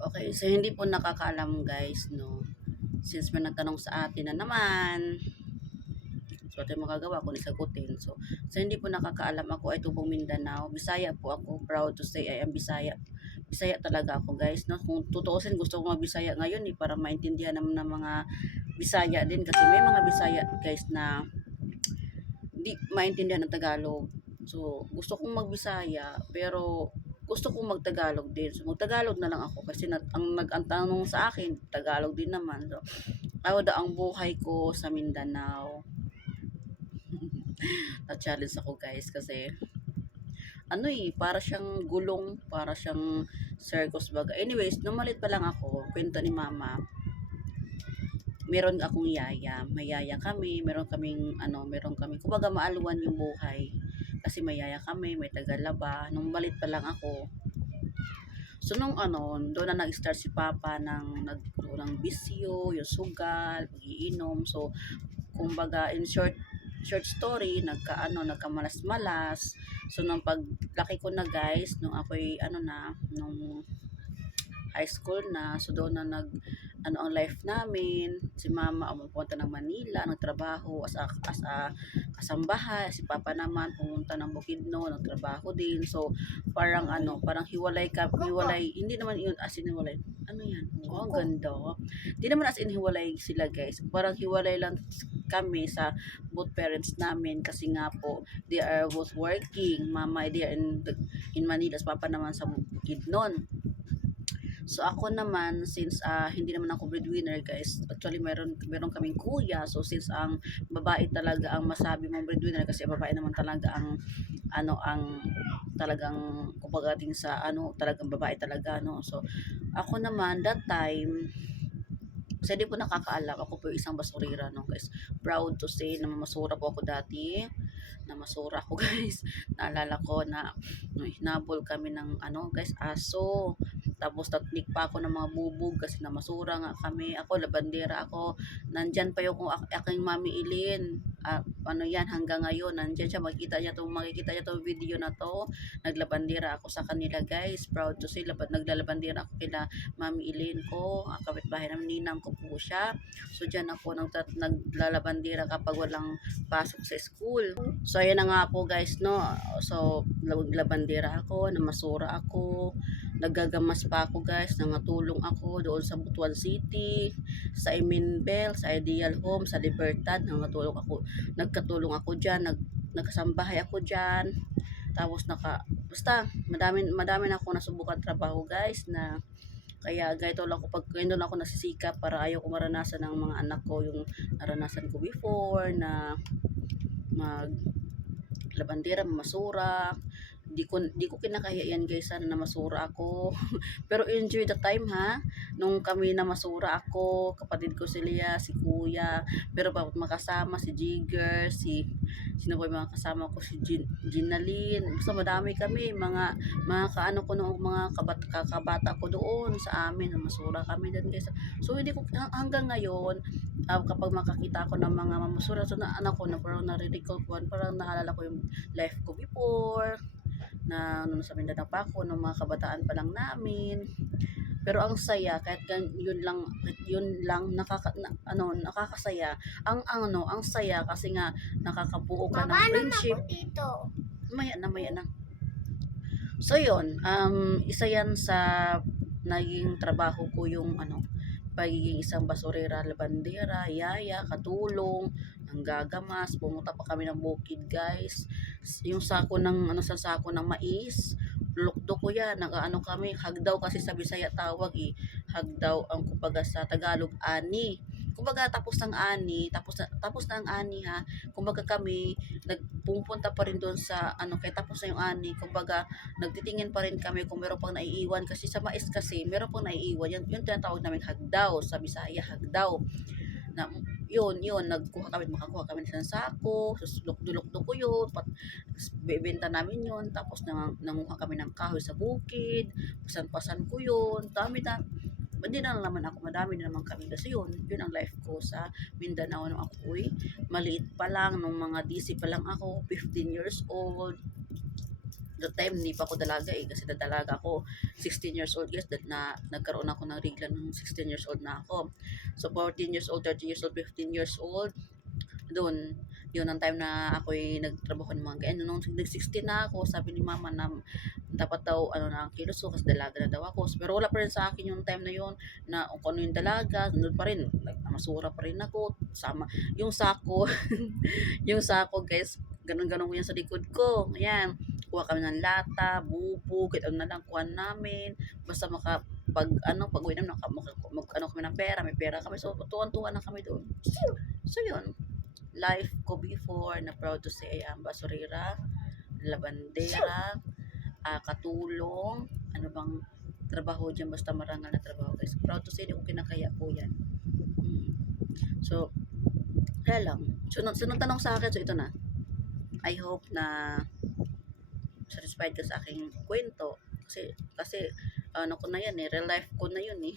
Okay, so hindi po nakakaalam guys, no? Since may nagtanong sa atin na naman, so ito yung magagawa kung isagutin. So hindi po nakakaalam, ako ay tubong Mindanao. Bisaya po ako, proud to say I am Bisaya. Bisaya talaga ako guys, no? Kung tutuusin, gusto ko mag-Bisaya ngayon para maintindihan naman ng mga Bisaya din. Kasi may mga Bisaya guys na hindi maintindihan ng Tagalog. So gusto kong mag-Bisaya, pero gusto kong mag-Tagalog din. So mag-Tagalog na lang ako kasi ang tanong sa akin, Tagalog din naman. So ako daw ang buhay ko sa Mindanao. Na-challenge ako guys kasi para siyang gulong, para siyang circus baga. Anyways, nung malit pa lang ako, kwento ni mama, meron akong yaya. May yaya kami, meron kami, kumbaga maaluan yung buhay. Kasi may yaya kami, may tagalaba. Nung malit pa lang ako, so nung doon na nag-start si Papa ng bisyo, yung sugal, pag-iinom. So, kumbaga, in short story, nagkamalas-malas. So, nung paglaki ko na guys, nung ako'y nung high school na, so doon na ang life namin. Si mama pumunta ng Manila, nagtrabaho as a kasambahay. Si papa naman pumunta ng Bukidnon, nagtrabaho din. So parang parang hiwalay, hindi naman yun as in hiwalay. Ano yan? Oh, ang ganda. Hindi naman as in hiwalay sila guys. Parang hiwalay lang kami sa both parents namin kasi nga po they are both working. Mama they are in Manila, papa naman sa Bukidnon. So ako naman, since hindi naman ako breadwinner guys, actually meron kaming kuya. So since ang babae talaga ang masabi mong breadwinner, kasi babae naman talaga ang talagang kumbaga sa talagang babae talaga, no. So ako naman that time, kasi di po nakakaalam, ako po yung isang basurera, no guys. Proud to say na masura po ako dati. Na masura ako guys. Naalala ko na hinabol kami ng guys, aso. Tapos tatnik pa ako ng mga bubog kasi namasura nga kami. Ako, labandera ako. Nandyan pa yung aking mami Ilin. Yan, hanggang ngayon, nandyan siya. Makikita niya to video na to. Naglabandera ako sa kanila guys. Proud to say, naglalabandera ako kila mami Ilin ko. Kapitbahay ng ninang ko po siya. So, dyan ako naglalabandera kapag walang pasok sa school. So, ayan na nga po guys, no. So, naglabandera ako, namasura ako. Naggagamas pa ako guys, nangatulong ako doon sa Butuan City, sa Eminbel, sa Ideal Home, sa Libertad, nagkatulong ako diyan, nagkasambahay ako diyan. Tapos basta madami na ako nasubukan trabaho guys, na kaya ganito lang ako, pag ganito lang ako nasisikap para ayaw ko maranasan ng mga anak ko yung naranasan ko before, na mag labandera, masura. Di ko kinakaya yan guys, sana na masura ako. Pero enjoy the time ha. Nung kami na masura ako, kapatid ko si Lia, si Kuya, pero bakit makasama si Jigger, sino ba yung mga kasama ko, si Ginalyn. Basta madami kami, mga kaano ko noong mga kakabata ko doon sa amin, na masura kami doon guys. So hindi ko hanggang ngayon, kapag makakita ko ng mga mamasura, so na anak ko na parang nare-recall ko, parang naalala ko yung life ko before, na nung sa Mindanao pa ako, nung mga kabataan pa lang namin. Pero ang saya, yun lang nakakasaya. Ang saya kasi nga nakakabuo ka ng friendship. Maya na. So yun, isa yan sa naging trabaho ko, yung pagiging isang basurera, labandera, yaya, katulong, nanggagamas. Pumunta pa kami ng bukid guys. Yung sa sako ng mais, lukdo ko yan. Kami, hagdaw kasi sa Bisaya tawag eh. Hagdaw ang kumbaga sa Tagalog, ani. Kumbaga tapos na ang ani ha. Kumbaga kami nagpupunta pa rin doon sa kaya tapos na yung ani. Kumbaga nagtitingin pa rin kami kung meron pang naiiwan, kasi sa mais kasi meron pang naiiwan. Yung tinatawag namin hagdaw, sa Bisaya hagdaw. Na makakuha kami ng sako, dulok-dulok ko yun, bebenta namin yun, tapos nanguha kami ng kahoy sa bukid, pasan-pasan ko yun, hindi na naman ako, madami na naman kami, kasi yun ang life ko sa Mindanao nung ako'y maliit pa lang, nung mga DC pa lang ako, 15 years old. That time, hindi pa ako dalaga eh. Kasi dalaga ako, 16 years old guys. Nagkaroon ako ng regla nung 16 years old na ako. So, 14 years old, 13 years old, 15 years old. Doon, yun ang time na ako'y nagtrabaho ng mga ganyan. Nung nag-16 na ako, sabi ni mama na dapat daw, ano na ang kilos ko, kasi dalaga na daw ako. Pero wala pa rin sa akin yung time na yun, na kung ano yung dalaga, nandun pa rin, masura pa rin ako. Sama, yung sako, yung sako guys, ganun-ganun ko yan sa likod ko. Ayan, kuha kami ng lata, bubog, at ano na lang, kuha namin. Basta pag uwi namin, ano kami ng pera, may pera kami. So, tuwan-tuwan na kami doon. So, yun. Life ko before, na proud to say, I am basurera, labandera, katulong, ano bang trabaho dyan, basta marangal na trabaho guys. Proud to say, hindi ko kinakaya po yan. So, kaya lang. Sunod tanong sa akin, so ito na. I hope na satisfied ka sa aking kwento. Kasi ano ko na yan eh, real life ko na yun eh.